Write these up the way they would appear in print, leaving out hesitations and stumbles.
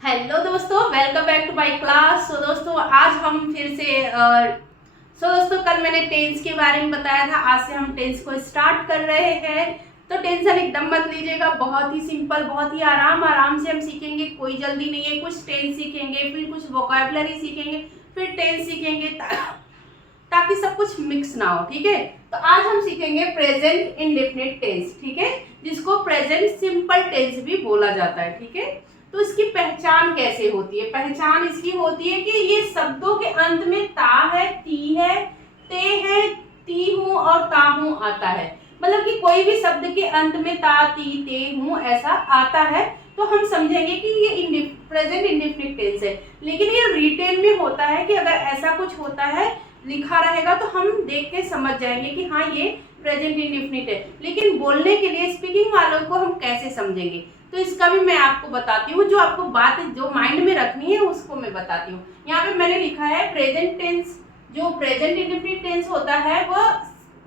Hello दोस्तों, welcome back to my class. So दोस्तों, आज हम फिर से दोस्तों, कल मैंने टेंस के बारे में बताया था। आज से हम टेंस को स्टार्ट कर रहे हैं। तो टेंशन एकदम मत लीजिएगा, बहुत ही सिंपल, बहुत ही आराम से हम सीखेंगे। कोई जल्दी नहीं है। कुछ टेंस सीखेंगे, फिर कुछ वोकैबुलरी सीखेंगे, फिर टेंस सीखेंगे ताकि सब कुछ मिक्स ना हो। ठीक है, तो आज हम सीखेंगे प्रेजेंट इंडेफिनिट टेंस। ठीक है, जिसको प्रेजेंट सिंपल टेंस भी बोला जाता है। ठीक है, तो इसकी पहचान कैसे होती है? पहचान इसकी होती है कि ये शब्दों के अंत में ता है, ती है, ते है, ती हूं और ता हूं आता है। मतलब कि कोई भी शब्द के अंत में ता, ती, ते, हूं ऐसा आता है तो हम समझेंगे कि ये प्रेजेंट इंडेफिनिट टेंस है। लेकिन ये रिटेन में होता है कि अगर ऐसा कुछ होता है, लिखा रहेगा, तो हम देख के समझ जाएंगे कि हाँ ये प्रेजेंट इंडेफिनिट है। लेकिन बोलने के लिए, स्पीकिंग वालों को हम कैसे समझेंगे, तो इसका भी मैं आपको बताती हूँ। जो आपको बात जो माइंड में रखनी है उसको मैं बताती हूँ। यहाँ पे मैंने लिखा है प्रेजेंट टेंस। जो प्रेजेंट इंडेफिनिट टेंस होता है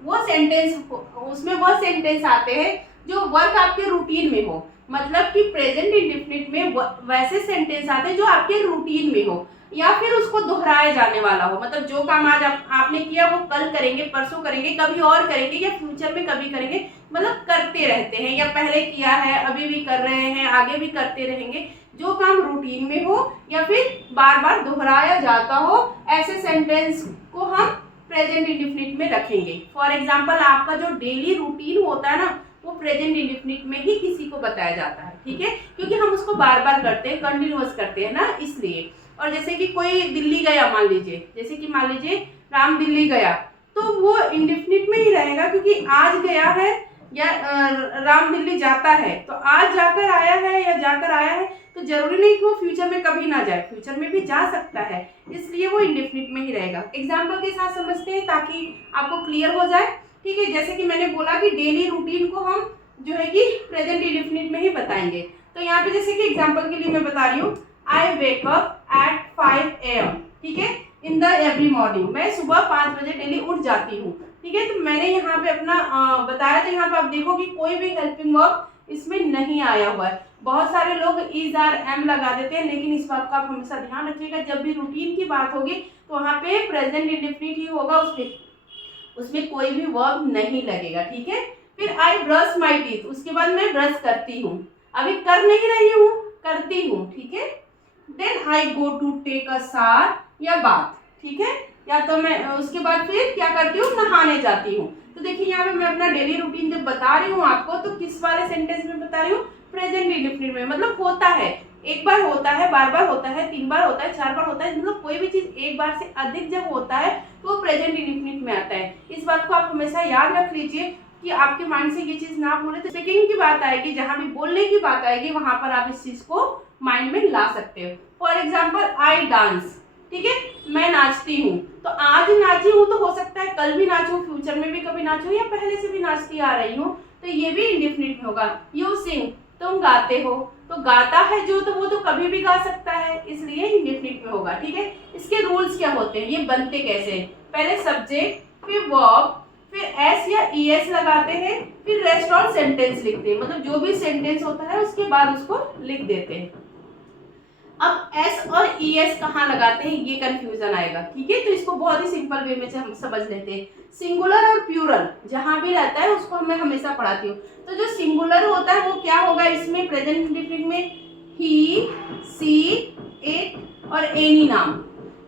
वो सेंटेंस, उसमें वो सेंटेंस आते हैं जो वर्क आपके रूटीन में हो। मतलब कि प्रेजेंट इंडेफिनिट में वैसे सेंटेंस आते हैं जो आपके रूटीन में हो या फिर उसको दोहराया जाने वाला हो। मतलब जो काम आज आपने किया वो कल करेंगे, परसों करेंगे, कभी और करेंगे या फ्यूचर में कभी करेंगे। मतलब करते रहते हैं, या पहले किया है, अभी भी कर रहे हैं, आगे भी करते रहेंगे। जो काम रूटीन में हो या फिर बार बार दोहराया जाता हो, ऐसे सेंटेंस को हम प्रेजेंट इंडेफिनिट में रखेंगे। फॉर एग्जाम्पल, आपका जो डेली रूटीन होता है ना, वो प्रेजेंट इंडेफिनिट में ही किसी को बताया जाता है। ठीक है, क्योंकि हम उसको बार बार करते हैं, कंटिन्यूअस करते हैं ना, इसलिए। और जैसे कि कोई दिल्ली गया, मान लीजिए राम दिल्ली गया, तो वो इंडेफिनिट में ही रहेगा, क्योंकि आज गया है या राम दिल्ली जाता है, तो आज जाकर आया है या जाकर आया है, तो जरूरी नहीं कि वो फ्यूचर में कभी ना जाए, फ्यूचर में भी जा सकता है, इसलिए वो इंडेफिनिट में ही रहेगा। एग्जाम्पल के साथ समझते हैं ताकि आपको क्लियर हो जाए। ठीक है, जैसे कि मैंने बोला कि डेली रूटीन को हम जो है कि प्रेजेंट इंडेफिनिट में ही बताएंगे। तो यहाँ पे जैसे कि एग्जाम्पल के लिए मैं बता रही हूँ, आई वेक अप एट 5 AM। ठीक है, इन द एवरी मॉर्निंग, मैं सुबह 5 बजे डेली उठ जाती हूँ। ठीक है, तो मैंने यहाँ पे अपना बताया। तो यहाँ पे आप देखो कि कोई भी हेल्पिंग वर्ब इसमें नहीं आया हुआ है। बहुत सारे लोग इज आर एम लगा देते हैं, लेकिन इस बात का आप हमेशा ध्यान रखिएगा, जब भी रूटीन की बात होगी तो वहाँ पे प्रेजेंट इंडेफिनिट ही होगा, उसमें कोई भी वर्ब नहीं लगेगा। ठीक है, फिर आई ब्रश माई टीथ, उसके बाद मैं ब्रश करती हूँ, अभी कर नहीं रही हूँ, करती हूँ। ठीक है, then I go to take a shower या बाथ। ठीक है, या तो मैं उसके बाद फिर क्या करती हूँ, नहाने जाती हूँ। तो देखिए यहाँ पे मैं अपना डेली रूटीन जब बता रही हूँ आपको, तो किस वाले सेंटेंस में बता रही हूँ, प्रेजेंट इंडेफिनिट में। मतलब होता है, एक बार होता है, बार बार होता है, 3 बार होता है, 4 बार होता है। मतलब कोई भी चीज एक बार से अधिक जब होता है तो वो प्रेजेंट इंडेफिनिट में आता है। इस बात को आप हमेशा याद रख लीजिए कि आपके माइंड से ये चीज ना भूले। तो स्पीकिंग की बात आएगी, जहां भी बोलने की बात आएगी, वहां पर आप इस चीज को माइंड में ला सकते हो। For example, I dance. ठीक है, मैं नाचती हूँ, तो आज नाची हूँ तो हो सकता है कल भी नाचूं, फ्यूचर में भी कभी नाचूं, या पहले से भी नाचती आ रही हूँ, तो ये भी इंडेफिनिट में होगा। यू सिंग, तुम गाते हो, तो गाता है जो, तो वो तो कभी भी गा सकता है, इसलिए इंडेफिनिट में होगा। ठीक है, इसके रूल्स क्या होते हैं, ये बनते कैसे हैं? पहले सब्जेक्ट, फिर वर्ब, फिर एस या ईएस लगाते हैं, फिर रेस्ट ऑल सेंटेंस लिखते हैं। मतलब जो भी सेंटेंस होता है उसके बाद उसको लिख देते हैं। अब एस और ई एस कहाँ लगाते हैं, ये कंफ्यूजन आएगा। ठीक है, तो इसको बहुत ही सिंपल वे में से हम समझ लेते हैं। सिंगुलर और प्लूरल जहां भी रहता है उसको मैं हमेशा पढ़ाती हूँ। तो जो सिंगुलर होता है वो क्या होगा इसमें, प्रेजेंट इंडेफिनिट में, ही, सी, इट और एनी नाम।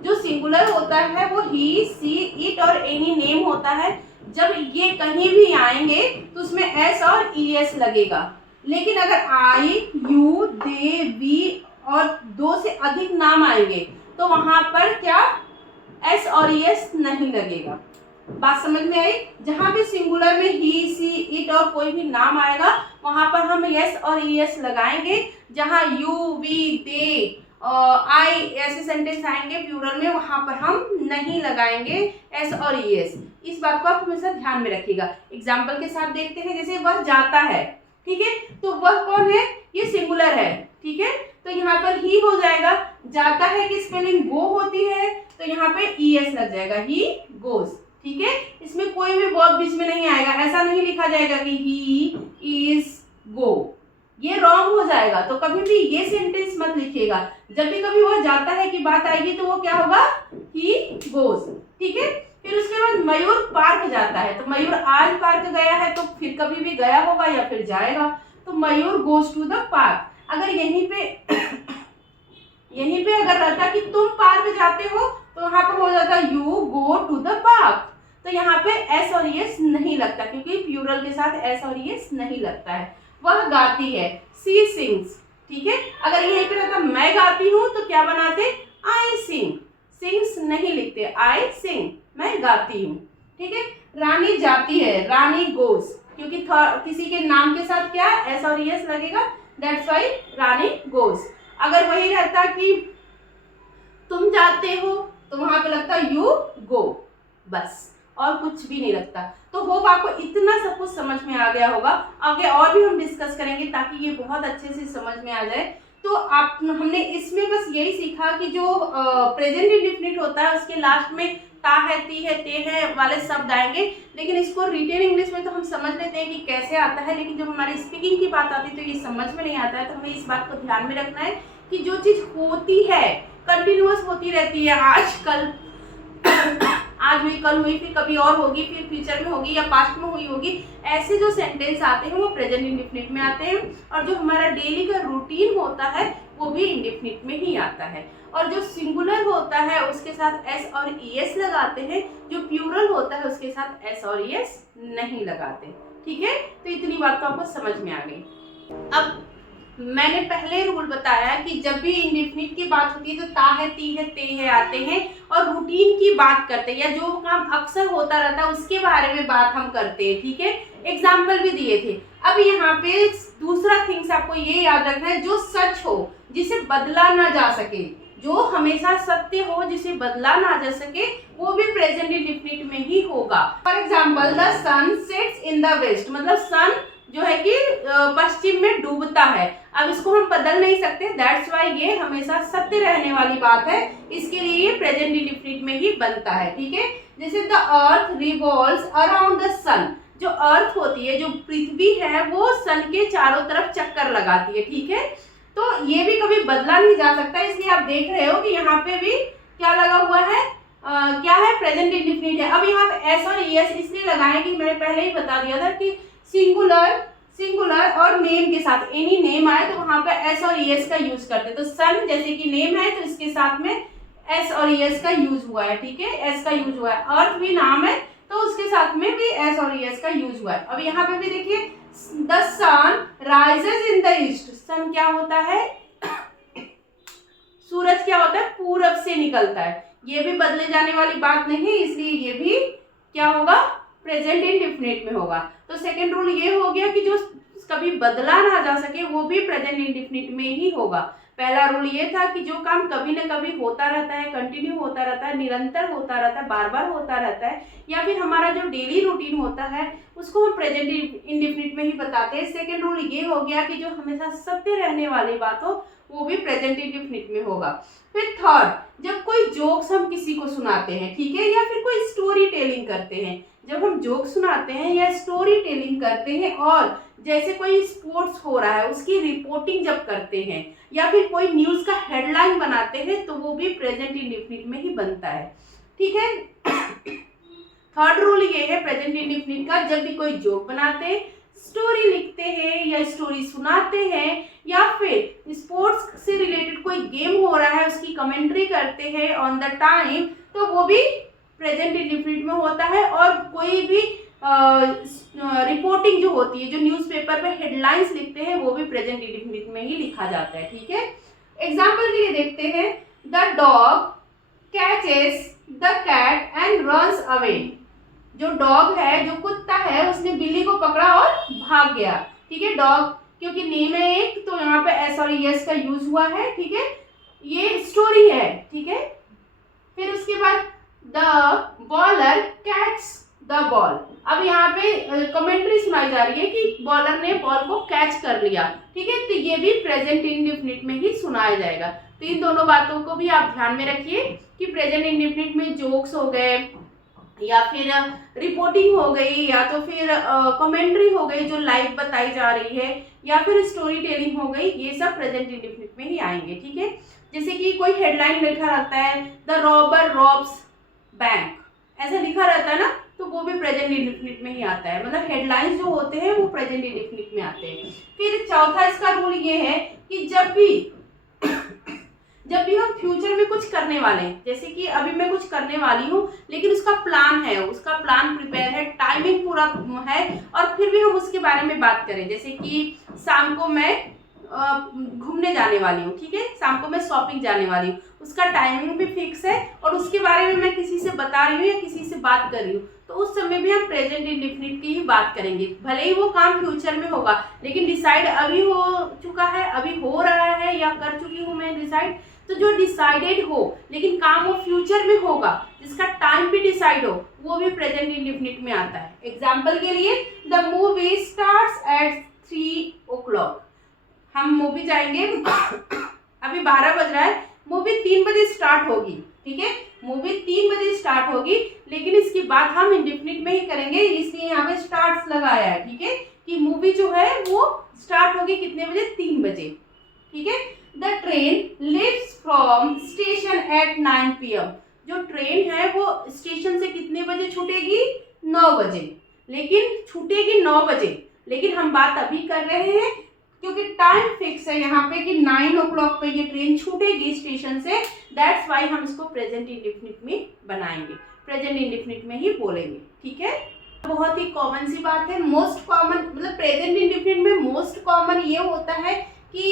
जो सिंगुलर होता है वो ही, सी, इट और एनी नेम होता है। जब ये कहीं भी आएंगे तो उसमें एस और ई एस लगेगा। लेकिन अगर आई, यू, दे, वी और 2 से अधिक नाम आएंगे तो वहां पर क्या, एस और एस नहीं लगेगा। बात समझ में आई? जहां भी सिंगुलर में ही, सी, इट और कोई भी नाम आएगा वहां पर हम एस और एस लगाएंगे। जहां यू, वी, दे, आई ऐसे सेंटेंस आएंगे प्लूरल में, वहां पर हम नहीं लगाएंगे एस और एस। इस बात को आप हमेशा ध्यान में रखिएगा। एग्जाम्पल के साथ देखते हैं, जैसे वह जाता है। ठीक है, तो वह कौन है, ये सिंगुलर है। ठीक है, तो यहाँ पर ही हो जाएगा। जाता है की स्पेलिंग गो होती है, तो यहाँ पे ईएस लग जाएगा, ही गोज। ठीक है, इसमें कोई भी वर्ब बीच में नहीं आएगा। ऐसा नहीं लिखा जाएगा कि ही इज गो, ये रॉन्ग हो जाएगा। तो कभी भी ये सेंटेंस मत लिखिए। लिखिएगा। जब भी कभी वह जाता है की बात आएगी तो वो क्या होगा, ही गोज। ठीक है, फिर उसके बाद मयूर पार्क जाता है, तो मयूर आज पार्क गया है तो फिर कभी भी गया होगा या फिर जाएगा, तो मयूर गोज टू द पार्क। अगर यहीं पे अगर रहता कि तुम पार्क जाते हो तो वहां पर हो जाता you go to the park. तो यहाँ पे एस और एस नहीं लगता क्योंकि प्लूरल के साथ एस और एस नहीं लगता है। वह गाती है, सी सिंग्स। ठीक है, अगर यहीं पे रहता मैं गाती हूँ तो क्या बनाते, आई सिंग। सिंग्स नहीं लिखते, आई सिंग, मैं गाती हूँ। ठीक है, रानी जाती है, रानी गोज, क्योंकि किसी के नाम के साथ क्या एस और एस लगेगा, दैट्स व्हाई रानी गोज। अगर वही रहता कि तुम जाते हो तो वहां पे लगता यू गो, बस, और कुछ भी नहीं लगता। तो होप आपको इतना सब कुछ समझ में आ गया होगा। आगे और भी हम डिस्कस करेंगे ताकि ये बहुत अच्छे से समझ में आ जाए। तो हमने इसमें बस यही सीखा कि जो प्रेजेंट इंडेफिनिट होता है उसके लास्ट में ता है, ती है, ते है वाले शब्द आएंगे, लेकिन इसको रिटेन इंग्लिश में तो हम समझ लेते हैं कि कैसे आता है, लेकिन जब हमारी स्पीकिंग की बात आती है तो ये समझ में नहीं आता है। तो हमें इस बात को ध्यान में रखना है कि जो चीज होती है कंटिन्यूअस होती रहती है, आज हुई, कल हुई, फिर कभी और होगी, फिर फ्यूचर में होगी या पास्ट में हुई होगी, ऐसे जो सेंटेंस आते हैं वो प्रेजेंट इंडेफिनिट में आते हैं। और जो हमारा डेली का रूटीन होता है वो भी इंडेफिनिट में ही आता है। और जो सिंगुलर होता है उसके साथ एस और ईएस लगाते हैं, जो प्लूरल होता है उसके साथ एस और ईएस नहीं लगाते। ठीक है, तो इतनी बात तो आपको समझ में आ गई। अब मैंने पहले रूल बताया कि जब भी इंडेफिनिट की बात होती है तो ता है, ती है, ते है आते हैं, और रूटीन की बात करते हैं या जो काम अक्सर होता रहता है उसके बारे में बात हम करते हैं। ठीक है, एग्जाम्पल भी दिए थे। अब यहाँ पे दूसरा थिंग्स आपको ये याद रखना है, जो सच हो, जिसे बदला ना जा सके, जो हमेशा सत्य हो, जिसे बदला ना जा सके, वो भी प्रेजेंट इंडेफिनिट में ही होगा। For example, the sun sets in the west, मतलब सन जो है कि पश्चिम में डूबता है। अब इसको हम बदल नहीं सकते, दैट्स व्हाई ये हमेशा सत्य रहने वाली बात है, इसके लिए ये प्रेजेंट इंडेफिनिट में ही बनता है। ठीक है, जैसे the earth revolves around the sun, जो अर्थ होती है, जो पृथ्वी है, वो सन के चारों तरफ चक्कर लगाती है। ठीक है, तो ये भी कभी बदला नहीं जा सकता, इसलिए आप देख रहे हो कि यहाँ पे भी क्या लगा हुआ है, क्या है, प्रेजेंट इंडेफिनिट है। अब यहाँ पे एस और एस इसलिए लगाए कि मैंने पहले ही बता दिया था कि सिंगुलर और नेम के साथ एनी नेम आए तो वहां पे एस और एस का यूज करते हैं। तो सन जैसे कि नेम है तो इसके साथ में एस और एस का यूज हुआ है। ठीक है, एस का यूज हुआ है। अर्थ भी नाम है तो उसके साथ में भी एस और एस का यूज हुआ है। अब यहाँ पे भी देखिए, the sun rises in the east, sun क्या होता है, सूरज क्या होता है, पूरब से निकलता है। ये भी बदले जाने वाली बात नहीं है, इसलिए ये भी क्या होगा, प्रेजेंट इंडेफिनिट में होगा। तो सेकंड रूल ये हो गया कि जो कभी बदला ना जा सके वो भी प्रेजेंट इंडेफिनिट में ही होगा। पहला रूल ये था कि जो काम कभी न कभी होता रहता है, कंटिन्यू होता रहता है, निरंतर होता रहता है, बार बार होता रहता है, या फिर हमारा जो डेली रूटीन होता है उसको हम प्रेजेंट इंडेफिनिट में ही बताते हैं। सेकंड रूल ये हो गया कि जो हमेशा सत्य रहने वाली बात हो वो भी प्रेजेंट इंडेफिनिट में होगा। फिर थर्ड, जब कोई जोक्स हम किसी को सुनाते हैं, ठीक है, या फिर कोई स्टोरी टेलिंग करते हैं, जब हम जोक सुनाते हैं या स्टोरी टेलिंग करते हैं, और जैसे कोई स्पोर्ट्स हो रहा है उसकी रिपोर्टिंग जब करते हैं, या फिर कोई न्यूज़ का हेडलाइन बनाते हैं, तो वो भी प्रेजेंट इंडेफिनिट में ही बनता है। ठीक है, थर्ड रूल ये है प्रेजेंट इंडेफिनिट का, जब भी कोई जोक बनाते हैं, स्टोरी लिखते हैं या स्टोरी सुनाते हैं, या फिर स्पोर्ट्स से रिलेटेड कोई गेम हो रहा है उसकी कमेंट्री करते हैं ऑन द टाइम, तो वो भी प्रेजेंट इंडेफिनिट में होता है। और कोई भी रिपोर्टिंग जो होती है, जो न्यूज़पेपर पे हेडलाइंस लिखते हैं, वो भी प्रेजेंट इंडेफिनिट में ही लिखा जाता है। ठीक है, एग्जाम्पल के लिए देखते हैं, the dog catches the cat and runs away, जो डॉग है, जो कुत्ता है, उसने बिल्ली को पकड़ा और भाग गया। ठीक है, डॉग क्योंकि नेम है एक, तो यहाँ पे एस और एस का यूज हुआ है। ठीक है, ये स्टोरी है। ठीक है, फिर उसके बाद the bowler catch the ball, अब यहाँ पे कमेंट्री सुनाई जा रही है कि बॉलर ने बॉल को कैच कर लिया। ठीक है, तो ये भी प्रेजेंट इंडेफिनिट में ही सुनाया जाएगा। तो इन दोनों बातों को भी आप ध्यान में रखिए कि प्रेजेंट इंडेफिनिट में जोक्स हो गए या फिर रिपोर्टिंग हो गई, या तो फिर कमेंट्री हो गई जो लाइव बताई जा रही है, या फिर स्टोरी टेलिंग हो गई, ये सब प्रेजेंट इंडेफिनिट में ही आएंगे। ठीक है, जैसे कि कोई हेडलाइन लिखा रहता है द रॉबर रॉब्स बैंक, ऐसा लिखा रहता है ना, तो वो भी प्रेजेंट इंडेफिनिट में ही आता है। मतलब हेडलाइंस जो होते हैं वो प्रेजेंट इंडेफिनिट में आते हैं। फिर चौथा इसका रूल ये है कि जब भी हम फ्यूचर में कुछ करने वाले हैं, जैसे कि अभी मैं कुछ करने वाली हूँ लेकिन उसका प्लान है, उसका प्लान प्रिपेयर है, टाइमिंग पूरा है, और फिर भी हम उसके बारे में बात करें, जैसे कि शाम को मैं घूमने जाने वाली हूँ, ठीक है, शाम को मैं शॉपिंग जाने वाली हूँ, उसका टाइमिंग भी फिक्स है और उसके बारे में मैं किसी से बता रही हूँ या किसी से बात कर रही हूँ, तो उस समय भी हम प्रेजेंट इंडेफिनिट की ही बात करेंगे। भले ही वो काम फ्यूचर में होगा लेकिन डिसाइड अभी हो चुका है, अभी हो रहा है, या कर चुकी हूँ मैं डिसाइड, तो जो डिसाइडेड हो लेकिन काम वो फ्यूचर में होगा, जिसका टाइम भी डिसाइड हो, वो भी प्रेजेंट इंडेफिनिट में आता है। एग्जाम्पल के लिए the movie starts at 3 o'clock, हम मूवी जाएंगे अभी 12 बज रहा है, मूवी 3 बजे स्टार्ट होगी, ठीक है, मूवी 3 बजे स्टार्ट होगी, लेकिन इसकी बात हम इंडेफिनिट में ही करेंगे, इसलिए यहाँ पे स्टार्ट्स लगाया है, ठीक है, कि मूवी जो है वो स्टार्ट होगी कितने बजे, 3 बजे, ठीक है। The train leaves from station at 9 PM, जो ट्रेन है वो स्टेशन से कितने बजे छूटेगी, 9 बजे, लेकिन छूटेगी 9 बजे, लेकिन हम बात अभी कर रहे हैं क्योंकि टाइम फिक्स है यहाँ पे कि 9 o'clock पे ये ट्रेन छूटेगी स्टेशन से, दैट्स वाई हम इसको प्रेजेंट इंडेफिनिट में बनाएंगे, प्रेजेंट इंडेफिनिट में ही बोलेंगे, ठीक है। बहुत ही कॉमन सी बात है, मोस्ट कॉमन, मतलब प्रेजेंट इंडेफिनिट में मोस्ट कॉमन ये होता है कि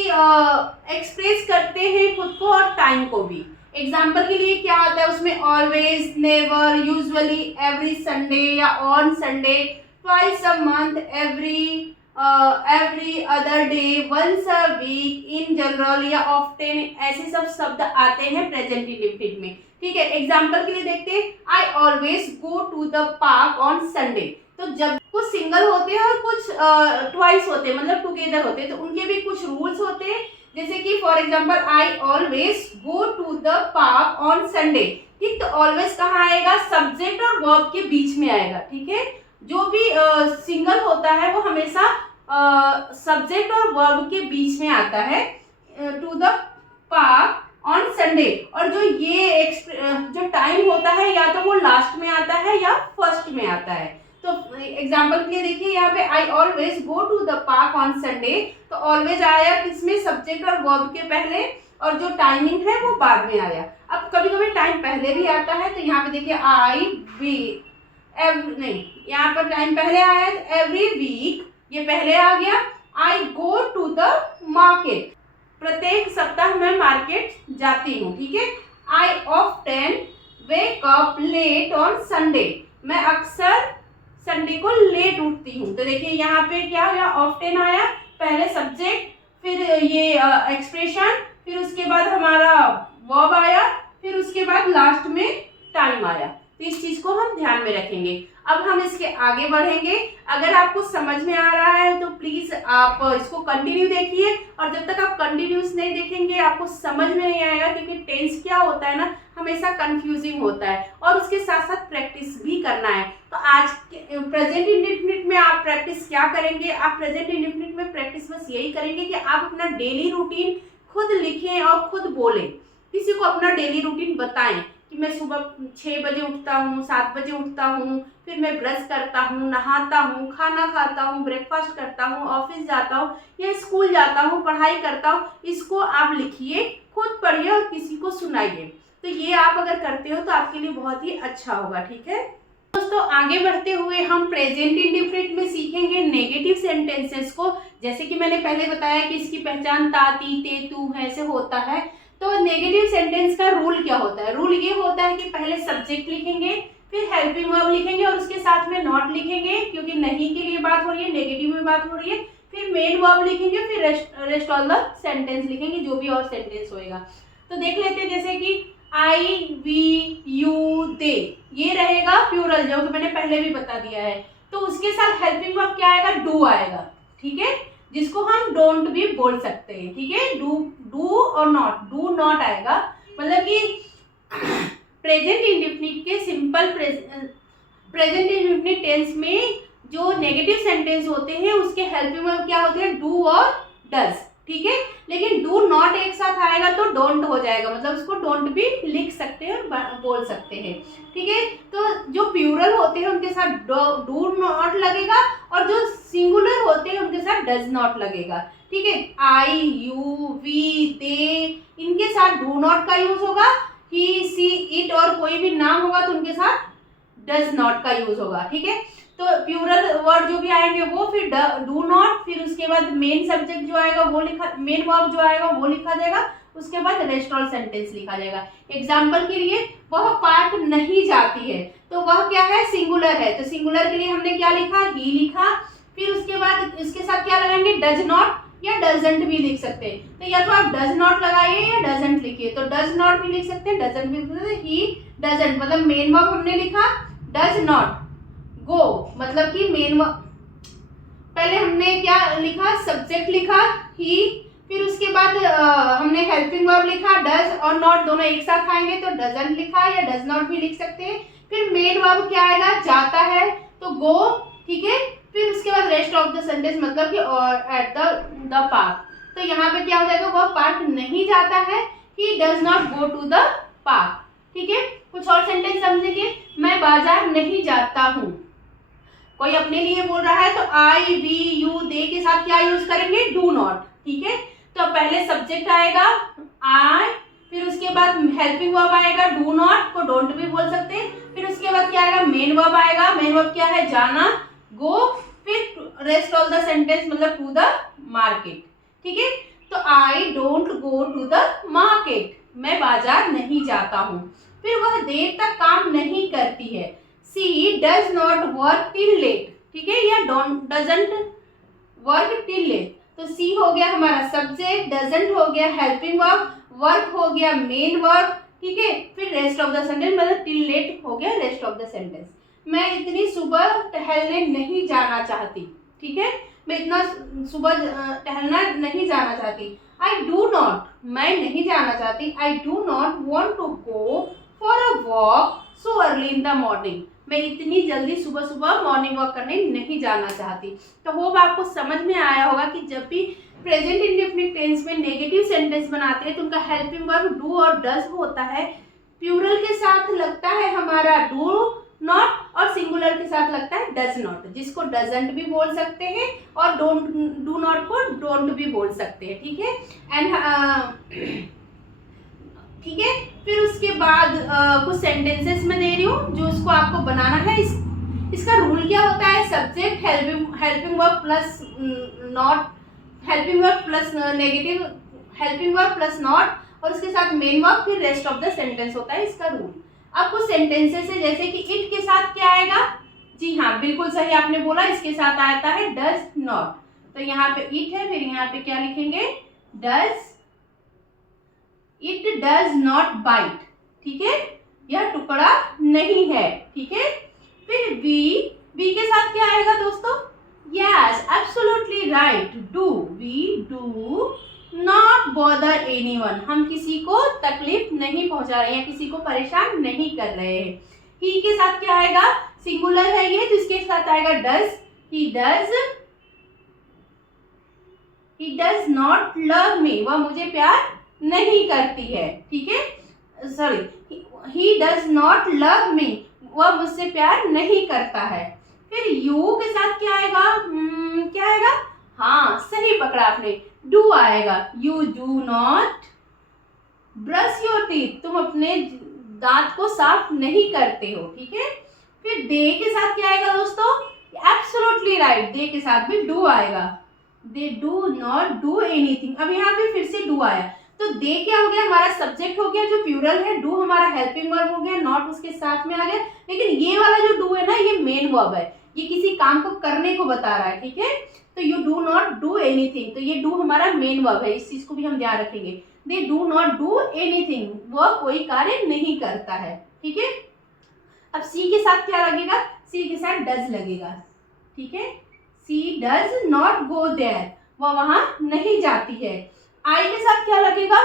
एक्सप्रेस करते हैं खुद को और टाइम को भी। एग्जाम्पल के लिए क्या आता है उसमें, always, never, usually, every Sunday या on Sunday, twice a month, every other day, once a week, in general या ऑफ्टेन, ऐसे सब शब्द आते हैं प्रेजेंट इंडेफिनिट में, ठीक है। एग्जाम्पल के लिए देखते हैं, I always go to the park on Sunday, तो जब कुछ सिंगल होते हैं और कुछ ट्वाइस होते हैं, मतलब टुगेदर होते हैं, तो उनके भी कुछ रूल्स होते हैं, जैसे कि for example I always go to the park on Sunday, ठीक, तो ऑलवेज कहाँ आएगा, सब्जेक्ट और वर्ब के बीच में आएगा, ठीक है। जो भी सिंगल होता है वो हमेशा सब्जेक्ट और वर्ब के बीच में आता है, to the park on Sunday, और जो ये जो टाइम होता है या तो वो लास्ट में आता है या फर्स्ट में आता है। तो एग्जाम्पल के लिए देखिए यहाँ पे I always go to the park on Sunday, तो ऑलवेज आया किसमें, सब्जेक्ट और वर्ब के पहले, और जो टाइमिंग है वो बाद में आया। अब कभी कभी टाइम पहले भी आता है, तो यहाँ पे देखिए आई वी नहीं, यहाँ पर टाइम पहले आया तो एवरी वीक ये पहले आ गया। I go to the market, प्रत्येक सप्ताह मैं मार्केट जाती हूँ, ठीक है। I often wake up late on Sunday, मैं अक्सर संडे को लेट उठती हूँ, तो देखिए यहाँ पे क्या आया, ऑफ्टन आया, पहले सब्जेक्ट, फिर ये एक्सप्रेशन, फिर उसके बाद हमारा वर्ब आया, फिर उसके बाद लास्ट में टाइम आया, तो इस चीज को हम ध्यान में रखेंगे। अब हम इसके आगे बढ़ेंगे, अगर आपको समझ में आ रहा है तो प्लीज आप इसको कंटिन्यू देखिए, और जब तक आप कंटिन्यूस नहीं देखेंगे आपको समझ में नहीं आएगा, क्योंकि टेंस क्या होता है ना, हमेशा कंफ्यूजिंग होता है, और उसके साथ साथ प्रैक्टिस भी करना है। तो आज प्रेजेंट इंडेफिनिट में आप प्रैक्टिस क्या करेंगे, आप प्रेजेंट इंडेफिनिट में प्रैक्टिस बस यही करेंगे कि आप अपना डेली रूटीन खुद लिखें और खुद बोलें, किसी को अपना डेली रूटीन बताएं कि मैं सुबह 6 बजे उठता हूँ, 7 बजे उठता हूँ, फिर मैं ब्रश करता हूँ, नहाता हूँ, खाना खाता हूँ, ब्रेकफास्ट करता हूँ, ऑफिस जाता हूँ या स्कूल जाता हूँ, पढ़ाई करता हूँ। इसको आप लिखिए, खुद पढ़िए और किसी को सुनाइए। तो ये आप अगर करते हो तो आपके लिए बहुत ही अच्छा होगा, ठीक है दोस्तों। आगे बढ़ते हुए हम प्रेजेंट इंडेफिनिट में सीखेंगे नेगेटिव सेंटेंसेस को। जैसे कि मैंने पहले बताया कि इसकी पहचान ता, ती, ते, तू ऐसे होता है। तो नेगेटिव सेंटेंस का रूल क्या होता है, रूल ये होता है कि पहले सब्जेक्ट लिखेंगे, फिर हेल्पिंग वर्ब लिखेंगे और उसके साथ में नॉट लिखेंगे, क्योंकि नहीं के लिए बात हो रही है, नेगेटिव में बात हो रही है, फिर मेन वर्ब लिखेंगे, फिर रेस्ट ऑल द सेंटेंस लिखेंगे, जो भी और सेंटेंस होएगा। तो देख लेते हैं, जैसे कि आई, वी, यू, दे, ये रहेगा प्लूरल, जो कि मैंने पहले भी बता दिया है। तो उसके साथ हेल्पिंग वर्ब क्या आएगा, डू आएगा, ठीक है, जिसको हम डोंट भी बोल सकते हैं, ठीक है। डू और नॉट, डू नॉट आएगा, मतलब कि प्रेजेंट इंडेफिनिट के प्रेजेंट इंडेफिनिट टेंस में जो नेगेटिव सेंटेंस होते हैं उसके हेल्पिंग वर्ब क्या होते हैं, डू और डज, ठीक है। लेकिन डू नॉट एक साथ आएगा तो डोंट हो जाएगा, मतलब उसको डोंट भी लिख सकते हैं और बोल सकते हैं, ठीक है। तो जो प्लूरल होते हैं उनके साथ डू नॉट लगेगा और जो सिंगुलर होते हैं उनके साथ डज नॉट लगेगा, ठीक है। आई, यू, वी, दे, इनके साथ डू नॉट का यूज होगा। ही, सी, इट और कोई भी नाम होगा तो उनके साथ डज नॉट का यूज होगा, ठीक है। तो प्लूरल वर्ड जो भी आएंगे वो फिर डू नॉट, फिर उसके बाद मेन सब्जेक्ट जो आएगा वो लिखा, मेन वर्ब जो आएगा वो लिखा जाएगा, उसके बाद रेस्ट ऑल सेंटेंस लिखा जाएगा। एग्जाम्पल के लिए वह पार्क नहीं जाती है, तो वह क्या है, सिंगुलर है, तो सिंगुलर के लिए हमने क्या लिखा, ही लिखा। फिर उसके बाद इसके साथ क्या लगाएंगे, डज नॉट या डजंट भी लिख सकते हैं। तो या तो आप डज नॉट लगाइए या डजंट लिखिए, तो डज नॉट भी लिख सकते हैं, डजंट भी लिख सकते हैं। ही डजंट मतलब मेन वर्ब हमने लिखा, डज नॉट गो मतलब कि मेन वर्ब, पहले हमने क्या लिखा, सब्जेक्ट लिखा ही, फिर उसके बाद हमने हेल्पिंग वर्ब लिखा, डज और नॉट दोनों एक साथ आएंगे तो डजंट लिखा या डज नॉट भी लिख सकते हैं। फिर मेन वर्ब क्या आएगा, जाता है तो गो, ठीक है। फिर उसके बाद रेस्ट ऑफ द सेंटेंस मतलब कि एट द पार्क, तो यहाँ पे क्या हो जाएगा, वह पार्क नहीं जाता है, he does not go to the park, ठीक है। कुछ और सेंटेंस समझेंगे, मैं बाजार नहीं जाता हूँ, कोई अपने लिए बोल रहा है तो आई, वी, यू, दे के साथ क्या यूज करेंगे, डू नॉट, ठीक है। तो पहले सब्जेक्ट आएगा आई, फिर उसके बाद हेल्पिंग वर्ब आएगा डू नॉट, को डोंट भी बोल सकते हैं। फिर उसके बाद क्या आएगा, मेन वर्ब आएगा, मेन वर्ब क्या है, जाना, गो, फिर रेस्ट ऑल द सेंटेंस मतलब टू द मार्केट, ठीक है। तो I don't go to the market, मैं बाजार नहीं जाता हूँ। फिर वह देर तक काम नहीं करती है, she does not work till late, ठीक है, या डजंट वर्क टिल लेट। तो सी हो गया हमारा सब्जेक्ट, डजंट हो गया हेल्पिंग वर्ब, वर्क हो गया मेन वर्ब, ठीक है। फिर रेस्ट ऑफ द सेंटेंस मतलब टिल लेट हो गया रेस्ट ऑफ द सेंटेंस। मैं इतनी सुबह टहलने नहीं जाना चाहती, ठीक है, मैं इतना सुबह टहलना नहीं जाना चाहती। आई डू नॉट, मैं नहीं जाना चाहती, I do not want to go for a walk so early in the morning, मैं इतनी जल्दी सुबह सुबह मॉर्निंग वॉक करने नहीं जाना चाहती। तो होप आपको समझ में आया होगा कि जब भी प्रेजेंट इंडेफिनिट टेंस में नेगेटिव सेंटेंस बनाते हैं तो उनका हेल्पिंग वर्ब डू और डज होता है, प्लूरल के साथ लगता है हमारा डू नॉट और सिंगुलर के साथ लगता है डज नॉट, जिसको डजंट भी बोल सकते हैं और डोंट, डू नॉट को डोंट भी बोल सकते हैं, ठीक है। एंड ठीक है, फिर उसके बाद कुछ सेंटेंसेस में दे रही हूँ जो इसको आपको बनाना है। इसका रूल क्या होता है, subject helping verb plus not, helping verb plus negative helping verb plus not और उसके साथ मेन वर्ब, फिर रेस्ट ऑफ द सेंटेंस होता है इसका रूल। अब कुछ सेंटेंसेस है जैसे कि इट के साथ क्या आएगा, जी हाँ बिल्कुल सही आपने बोला, इसके साथ आता है डज नॉट, तो यहाँ पे इट है, फिर यहाँ पे क्या लिखेंगे, does, it does not bite, ठीक है, यह टुकड़ा नहीं है, ठीक है। फिर वी के साथ क्या आएगा दोस्तों, yes absolutely right, do, we do not bother anyone, हम किसी को तकलीफ नहीं पहुंचा रहे हैं, किसी को परेशान नहीं कर रहे हैं। ही के साथ क्या आएगा, सिंगुलर है ये तो इसके साथ आएगा does, he does not love me, वह मुझे प्यार नहीं करती है, ठीक है, sorry, he does not love me, वह मुझसे प्यार नहीं करता है। फिर यू के साथ क्या आएगा, क्या आएगा, हाँ सही पकड़ा आपने, डू आएगा, you do not brush your teeth, तुम अपने दांत को साफ नहीं करते हो, ठीक है। फिर दे के साथ क्या आएगा दोस्तों, एब्सोल्युटली राइट, दे के साथ भी डू आएगा, they do not do anything. अब यहाँ पे फिर से डू आया, तो दे क्या हो गया, हमारा सब्जेक्ट हो गया जो प्लूरल है, डू हमारा हेल्पिंग वर्ब हो गया, नॉट उसके साथ में आ गया, लेकिन ये वाला जो डू है ना ये मेन वर्ब है, ये किसी काम को करने को बता रहा है, ठीक है। तो you do not do anything, तो ये डू हमारा मेन वर्ब है, इस चीज को भी हम ध्यान रखेंगे। They do not do anything, वह कोई कार्य नहीं करता है, ठीक है। अब सी के साथ क्या लगेगा, सी के साथ डज लगेगा, ठीक है, she does not go there, वह वहां नहीं जाती है। आई के साथ क्या लगेगा,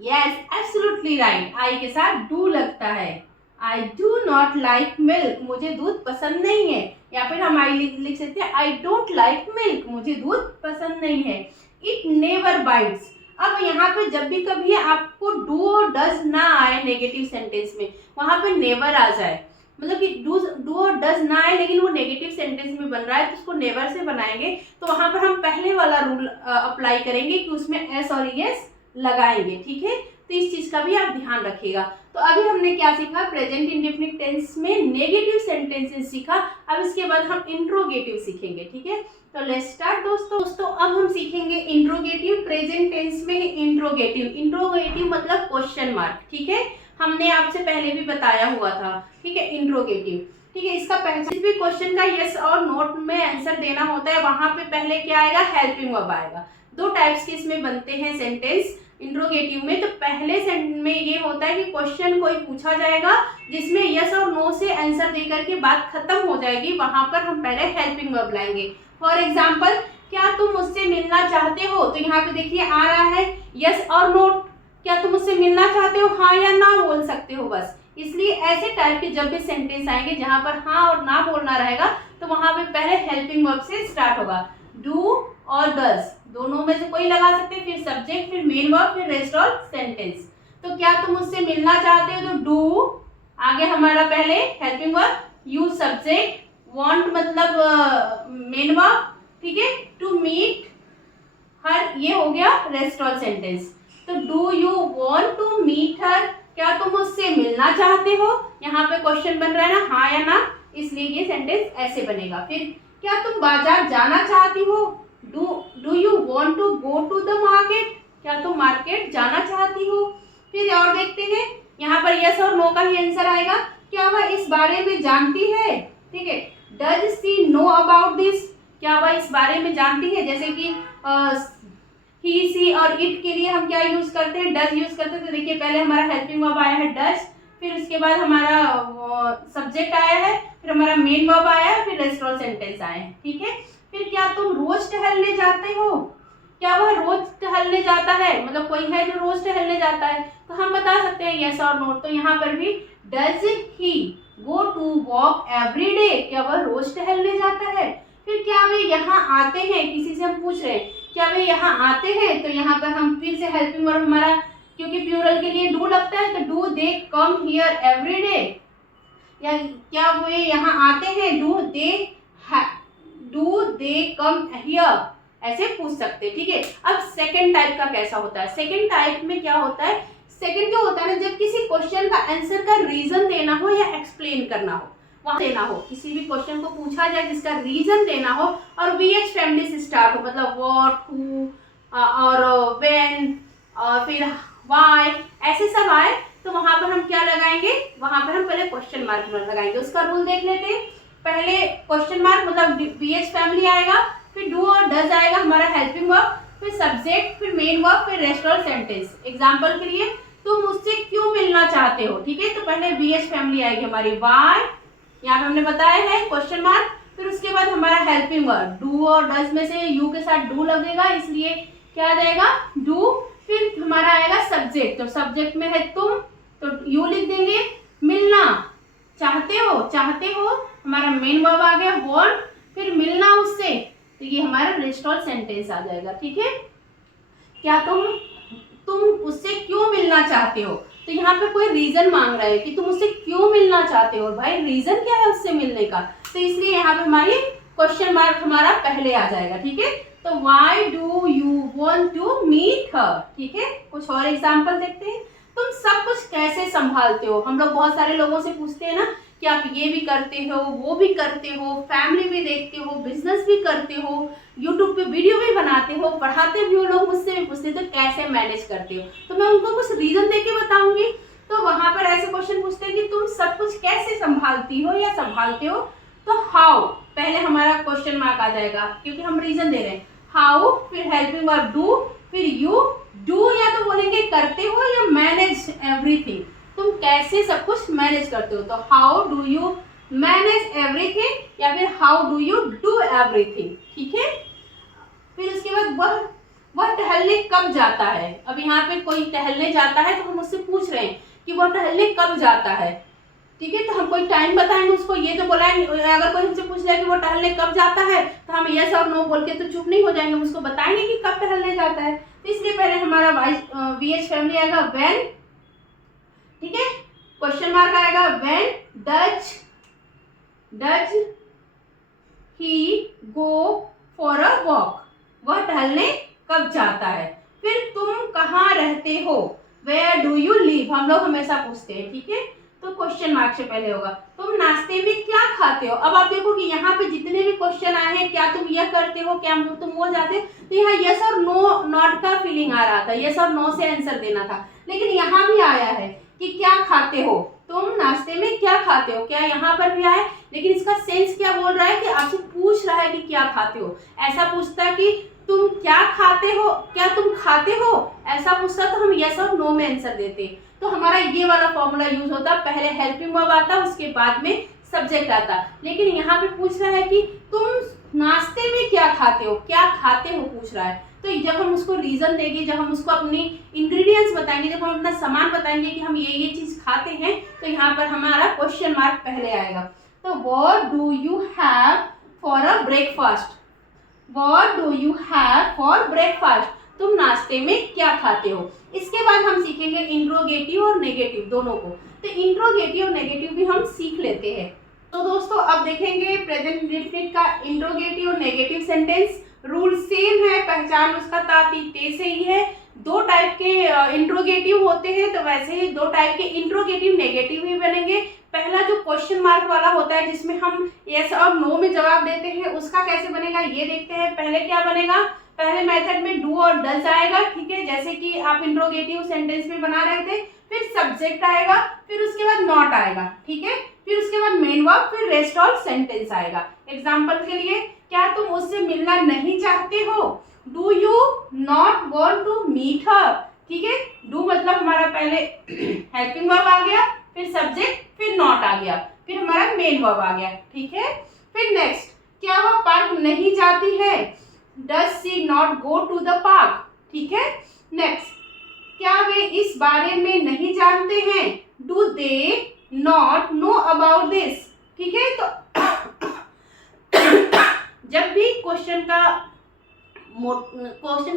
यस एब्सोल्युटली राइट, आई के साथ डू लगता है, आई डू नॉट लाइक मिल्क, मुझे दूध पसंद नहीं है। या फिर हम आई लिख सकते हैं आई डोंट लाइक मिल्क, मुझे दूध पसंद नहीं है। इट नेवर बाइट्स, अब यहाँ पे जब भी कभी आपको डू और डज ना आए नेगेटिव सेंटेंस में, वहां पे नेवर आ जाए, मतलब कि डू और डज ना आए लेकिन वो नेगेटिव सेंटेंस में बन रहा है तो उसको नेवर से बनाएंगे, तो वहां पर हम पहले वाला रूल अप्लाई करेंगे कि उसमें एस और एस लगाएंगे। ठीक है, तो इस चीज का भी आप ध्यान रखिएगा। तो अभी हमने क्या सीखा, प्रेजेंट इंडेफिनिट टेंस में नेगेटिव सेंटेंसेस सीखा। अब इसके बाद हम इंट्रोगेटिव सीखेंगे। ठीक है, तो लेट्स स्टार्ट दोस्तों अब हम सीखेंगे इंट्रोगेटिव। प्रेजेंट टेंस में इंट्रोगेटिव मतलब क्वेश्चन मार्क। ठीक है, हमने आपसे पहले भी बताया हुआ था। ठीक है, इंट्रोगेटिव। ठीक है, इसका पहले भी क्वेश्चन का यस और नोट में आंसर देना होता है, वहां पे पहले क्या आएगा, हेल्पिंग वर्ब आएगा। दो टाइप्स के इसमें बनते हैं सेंटेंस इंट्रोगेटिव में। तो पहले सेंटेंस में ये होता है कि क्वेश्चन कोई पूछा जाएगा जिसमें यस और नो से आंसर देकर के बात खत्म हो जाएगी, वहां पर हम पहले हेल्पिंग वर्ब लाएंगे। फॉर एग्जाम्पल, क्या तुम मुझसे मिलना चाहते हो, तो यहाँ पे देखिए आ रहा है यस और नो, क्या तुम मुझसे मिलना चाहते हो, हाँ या ना बोल सकते हो बस। इसलिए ऐसे टाइप के जब भी सेंटेंस आएंगे जहां पर हाँ और ना बोलना रहेगा तो वहां पे पहले हेल्पिंग वर्ब से स्टार्ट होगा। डू और डज दोनों में से कोई लगा सकते हैं, फिर सब्जेक्ट, फिर मेन वर्ब, फिर रेस्ट ऑफ सेंटेंस। तो क्या तुम मुझसे मिलना चाहते हो, तो डू आगे हमारा पहले helping verb, you subject, want मतलब मेन वर्ब। ठीक है, टू मीट हर ये हो गया रेस्ट ऑफ सेंटेंस। तो do you want to meet her, क्या तुम उससे मिलना चाहते हो, यहाँ पे क्वेश्चन बन रहा है ना हाँ या ना, इसलिए ये सेंटेंस ऐसे बनेगा। फिर क्या तुम बाजार जाना चाहती हो, do you want to go to the market, क्या तुम मार्केट जाना चाहती हो। फिर और देखते हैं, यहाँ पर यस और नो का ही आंसर आएगा, क्या वह इस बारे में जानती है। ठीक है, does she know about this, क्या वह इस बारे में जानती है। जैसे कि ही सी और इट के लिए हम क्या यूज करते हैं, डज यूज करते हैं। तो देखिए पहले हमारा हेल्पिंग वर्ब आया है डज, फिर उसके बाद हमारा सब्जेक्ट आया है, फिर हमारा मेन वर्ब आया है, फिर रेस्ट ऑफ सेंटेंस आए हैं। ठीक है, फिर क्या तुम रोज टहलने जाते हो, क्या वह रोज टहलने जाता है, मतलब कोई है जो रोज टहलने जाता है, तो हम बता सकते हैं यस और नो। तो यहाँ पर भी does he go to walk every day, क्या वह रोज टहलने जाता है। फिर क्या वे यहाँ आते हैं, किसी से हम पूछ रहे हैं क्या वे यहाँ आते हैं, तो यहाँ पर हम फिर से हेल्पिंग वर्ब हमारा, क्योंकि प्लूरल के लिए डू लगता है, तो do they come here every day, या क्या वे यहाँ आते हैं, डू दे कम हियर, ऐसे पूछ सकते हैं। ठीक है, अब सेकंड टाइप का कैसा होता है, सेकंड टाइप में क्या होता है, सेकंड क्या होता है ना, जब किसी क्वेश्चन का आंसर का रीजन देना हो या एक्सप्लेन करना हो, वहां देना हो, किसी भी क्वेश्चन को पूछा जाए जिसका रीजन देना हो और वीएच फैमिली से स्टार्ट हो, मतलब व्हाट, हु और व्हेन और फिर व्हाई, ऐसे सब आए, तो वहां पर हम क्या लगाएंगे, वहां पर हम पहले क्वेश्चन मार्क लगाएंगे। उसका रूल देख लेते हैं, पहले क्वेश्चन मार्क मतलब वीएच फैमिली आएगा, फिर डू और डज आएगा हमारा हेल्पिंग वर्ब, फिर सब्जेक्ट, फिर मेन वर्ब, फिर रेस्ट ऑफ सेंटेंस। एग्जांपल के लिए, तुम मुझसे क्यों मिलना चाहते हो। ठीक है, तो पहले वीएच फैमिली आएगी हमारी, व्हाई, यहाँ पे हमने बताया है क्वेश्चन मार्क, फिर उसके बाद हमारा हेल्पिंग वर्ब, डू और डज में से यू के साथ डू लगेगा, इसलिए क्या आ जाएगा डू। फिर हमारा आएगा सब्जेक्ट, तो सब्जेक्ट में है तुम, तो यू लिख देंगे, मिलना चाहते हो हमारा मेन वर्ब आ गया वांट, फिर मिलना उससे, तो ये हमारा रेस्ट ऑफ सेंटेंस आ जाएगा। ठीक है, क्या तुम उससे क्यों मिलना चाहते हो, तो यहाँ पे कोई रीजन मांग रहा है कि तुम उससे क्यों मिलना चाहते हो, भाई रीजन क्या है उससे मिलने का, तो इसलिए यहाँ पे हमारी क्वेश्चन मार्क हमारा पहले आ जाएगा। ठीक है, तो why do you want to meet her. ठीक है, कुछ और एग्जांपल देखते हैं, तुम सब कुछ कैसे संभालते हो। हम लोग बहुत सारे लोगों से पूछते हैं ना कि आप ये भी करते हो, वो भी करते हो, फैमिली भी देखते हो, बिजनेस भी करते हो, यूट्यूब पे वीडियो भी बनाते हो, पढ़ाते भी हो, लोग मुझसे भी पूछते तो कैसे मैनेज करते हो, तो मैं उनको कुछ रीजन देके बताऊंगी। तो वहां पर ऐसे क्वेश्चन पूछते हैं कि तुम सब कुछ कैसे संभालती हो या संभालते हो, तो हाउ पहले हमारा क्वेश्चन मार्क आ जाएगा क्योंकि हम रीजन दे रहे हैं। हाउ, फिर हेल्पिंग वर्ब डू, फिर यू, डू या तो बोलेंगे करते हो या मैनेज एवरीथिंग, तुम कैसे सब कुछ मैनेज करते हो, तो how do you manage everything या फिर how do you do everything. ठीक है, फिर उसके बाद वह टहलने कब जाता है। अब यहाँ पे कोई टहलने जाता है तो हम उससे पूछ रहे हैं कि वह टहलने कब जाता है, ठीक है। तो हम कोई टाइम बताएंगे उसको, ये जो बोला है, अगर कोई हमसे पूछ ले कि वो टहलने कब जाता है तो हम यस और नो बोल के तो चुप नहीं हो जाएंगे, हम उसको बताएंगे कि कब टहलने जाता है। तो इसलिए पहले हमारा VH फैमिली आएगा व्हेन, ठीक है। क्वेश्चन मार्क आएगा when does he go for a walk, वह टहलने कब जाता है। फिर तुम कहाँ रहते हो, वेयर डू यू लिव, हम लोग हमेशा पूछते हैं, ठीक है। तो क्वेश्चन मार्क से पहले होगा तुम नाश्ते में क्या खाते हो। अब आप देखो कि यहाँ पे जितने भी क्वेश्चन आए हैं, क्या तुम यह करते हो, क्या तुम वो जाते हो, तो यहाँ यस और नो नॉट का फीलिंग आ रहा था, यस और नो से आंसर देना था। लेकिन यहाँ भी आया है कि क्या खाते हो, तुम नाश्ते में क्या खाते हो, क्या यहाँ पर भी आया। लेकिन इसका सेंस क्या बोल रहा है कि आपसे पूछ रहा है कि क्या खाते हो। ऐसा पूछता कि तुम क्या खाते हो, क्या तुम खाते हो, ऐसा पूछता तो हम यस और नो में आंसर देते। तो हमारा ये वाला फॉर्मूला यूज होता, पहले हेल्पिंग वर्ब आता, उसके बाद में सब्जेक्ट आता। लेकिन यहाँ पे पूछ रहा है कि तुम नाश्ते में क्या खाते हो, क्या खाते हो पूछ रहा है। तो जब हम उसको रीजन देंगे, जब हम उसको अपनी इंग्रेडिएंट्स बताएंगे, जब हम अपना सामान बताएंगे कि हम ये चीज खाते हैं, तो यहाँ पर हमारा क्वेश्चन मार्क पहले आएगा। तो what do you have for a breakfast, what do you have for breakfast, तुम नाश्ते में क्या खाते हो। इसके बाद हम सीखेंगे इंट्रोगेटिव और नेगेटिव दोनों को। तो इंट्रोगेटिव और नेगेटिव भी हम सीख लेते हैं। तो दोस्तों अब देखेंगे प्रेजेंट इंडेफिनिट का इंट्रोगेटिव और नेगेटिव सेंटेंस। रूल सेम है, पहचान उसका ताती ते से ही है। दो टाइप के इंट्रोगेटिव होते हैं, तो वैसे ही दो टाइप के इंट्रोगेटिव नेगेटिव भी बनेंगे। पहला जो क्वेश्चन मार्क वाला होता है, जिसमें हम यस और नो में जवाब देते हैं, उसका कैसे बनेगा ये देखते हैं। पहले क्या बनेगा, पहले मेथड में डू और डज आएगा, ठीक है, जैसे कि आप इंट्रोगेटिव सेंटेंस में बना रहे थे। फिर सब्जेक्ट आएगा, फिर उसके बाद नॉट आएगा, ठीक है। फिर उसके बाद मेन वर्ब, फिर रेस्ट ऑल सेंटेंस आएगा। एग्जाम्पल के लिए, क्या तुम उससे मिलना नहीं चाहते हो, do you not want to meet her, ठीक है। डू मतलब हमारा पहले हेल्पिंग वर्ब आ गया, फिर सब्जेक्ट, फिर नॉट आ गया, फिर हमारा मेन वर्ब आ गया, ठीक है। फिर नेक्स्ट, क्या वह पार्क नहीं जाती है, does she not go to the park, ठीक है। नेक्स्ट, क्या वे इस बारे में नहीं जानते हैं, do they not know about this, ठीक है। तो जब भी क्वेश्चन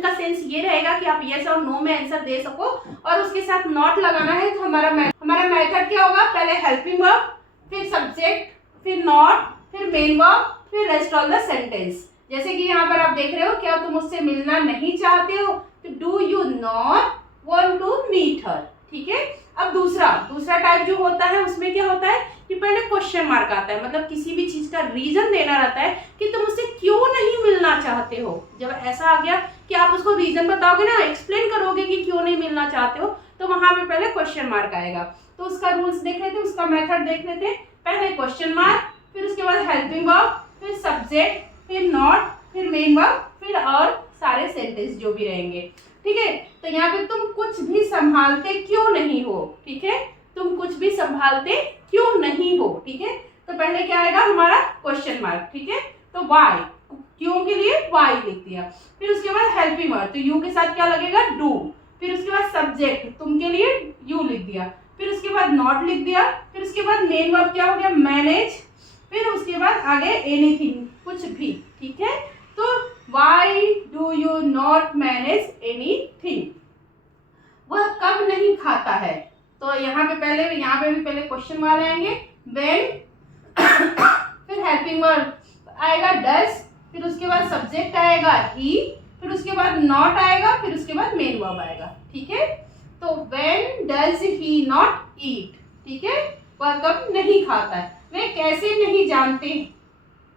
का सेंस ये रहेगा कि आप यस और नो में आंसर दे सको और उसके साथ नॉट लगाना है, तो हमारा मेथड क्या होगा, पहले हेल्पिंग वर्ब, फिर सब्जेक्ट, फिर नॉट, फिर मेन वर्ब, फिर रेस्ट ऑल द सेंटेंस। जैसे कि यहाँ पर आप देख रहे हो, क्या तुम उससे मिलना नहीं चाहते हो, तो do you not want to meet her, ठीक है। अब दूसरा टाइप जो होता है, उसमें क्या होता है कि पहले क्वेश्चन मार्क आता है, मतलब किसी भी चीज का रीजन देना रहता है कि तुम उससे क्यों नहीं मिलना चाहते हो। जब ऐसा आ गया कि आप उसको रीजन बताओगे ना, एक्सप्लेन करोगे कि क्यों नहीं मिलना चाहते हो, तो वहां पे पहले क्वेश्चन मार्क आएगा। तो उसका रूल्स देख लेते हैं, उसका मेथड देख लेते हैं। पहले क्वेश्चन मार्क, फिर उसके बाद हेल्पिंग वर्ब, फिर सब्जेक्ट, फिर नॉट, फिर मेन वर्ब, फिर और सारे सेंटेंस जो भी रहेंगे, ठीक है। तो यहाँ पे तुम कुछ भी संभालते क्यों नहीं हो, ठीक है, तुम कुछ भी संभालते क्यों नहीं हो, ठीक है। तो पहले क्या आएगा हमारा क्वेश्चन मार्क, ठीक है। तो वाई, क्यों के लिए वाई लिख दिया। फिर उसके बाद हेल्पिंग वर्ब, तो यू के साथ क्या लगेगा, डू। फिर उसके बाद सब्जेक्ट, तुम के लिए यू लिख दिया। फिर उसके बाद नॉट लिख दिया। फिर उसके बाद मेन वर्ब क्या हो गया, मैनेज। फिर उसके बाद आगे एनीथिंग, कुछ भी, ठीक है। तो why do you not manage anything, वह कब नहीं खाता है। तो यहाँ पे भी पहले क्वेश्चन वाले आएंगे, when, फिर हेल्पिंग वर्ब आएगा डज, फिर उसके बाद सब्जेक्ट आएगा ही, फिर उसके बाद नॉट आएगा, फिर उसके बाद मेन वर्ब आएगा, ठीक है। तो when does he not eat, ठीक है, वह कब नहीं खाता है। वे कैसे नहीं जानते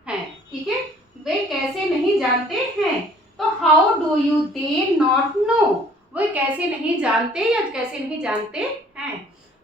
हैं, ठीक है, वे कैसे नहीं जानते हैं। तो how do you they not know, वे कैसे नहीं जानते या कैसे नहीं जानते हैं।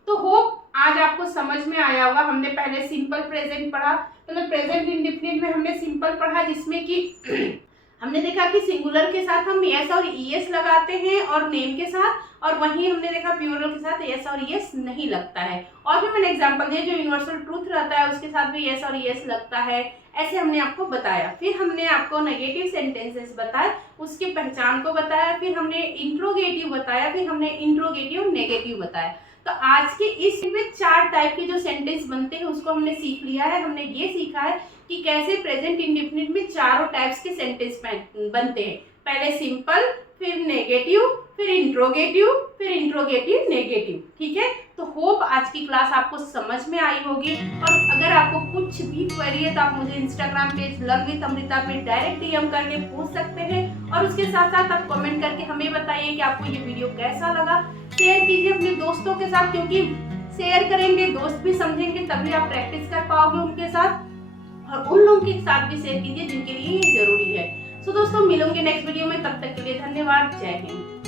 तो होप आज आपको समझ में आया होगा। हमने पहले सिंपल प्रेजेंट पढ़ा, मतलब प्रेजेंट इंडेफिनिट में हमने सिंपल पढ़ा, जिसमें कि हमने देखा कि सिंगुलर के साथ हम यस और ईएस लगाते हैं और नेम के साथ, और वहीं हमने देखा प्लूरल के साथ यस और ईएस नहीं लगता है। और भी मैंने एग्जांपल दिए, जो यूनिवर्सल ट्रूथ रहता है उसके साथ भी यस और ईएस लगता है, ऐसे हमने आपको बताया। फिर हमने आपको नेगेटिव सेंटेंसेस बताए, उसकी पहचान को बताया, फिर हमने इंट्रोगेटिव बताया, फिर हमने इंट्रोगेटिव नेगेटिव बताया। तो आज के इस में 4 टाइप के जो सेंटेंस बनते हैं उसको हमने सीख लिया है। हमने ये सीखा है कि कैसे प्रेजेंट इंडेफिनिट में चारों टाइप्स के सेंटेंस बनते हैं। पहले सिंपल, फिर नेगेटिव, फिर इंट्रोगेटिव, फिर इंट्रोगेटिव नेगेटिव। ठीक है, तो होप आज की क्लास आपको समझ में आई होगी। और अगर आपको कुछ भी क्वेरी है तो आप मुझे Instagram page learn with Amrita पे डायरेक्ट डीएम करके पूछ सकते हैं। और उसके साथ साथ आप कमेंट करके हमें बताइए कि आपको ये वीडियो कैसा लगा। शेयर कीजिए अपने दोस्तों के साथ, क्योंकि शेयर करेंगे, दोस्त भी समझेंगे, तभी आप प्रैक्टिस कर पाओगे उनके साथ। और उन लोगों के साथ भी शेयर कीजिए जिनके लिए ये जरूरी है। सो दोस्तों, मिलूंगे नेक्स्ट वीडियो में, तब तक के लिए धन्यवाद। जय हिंद।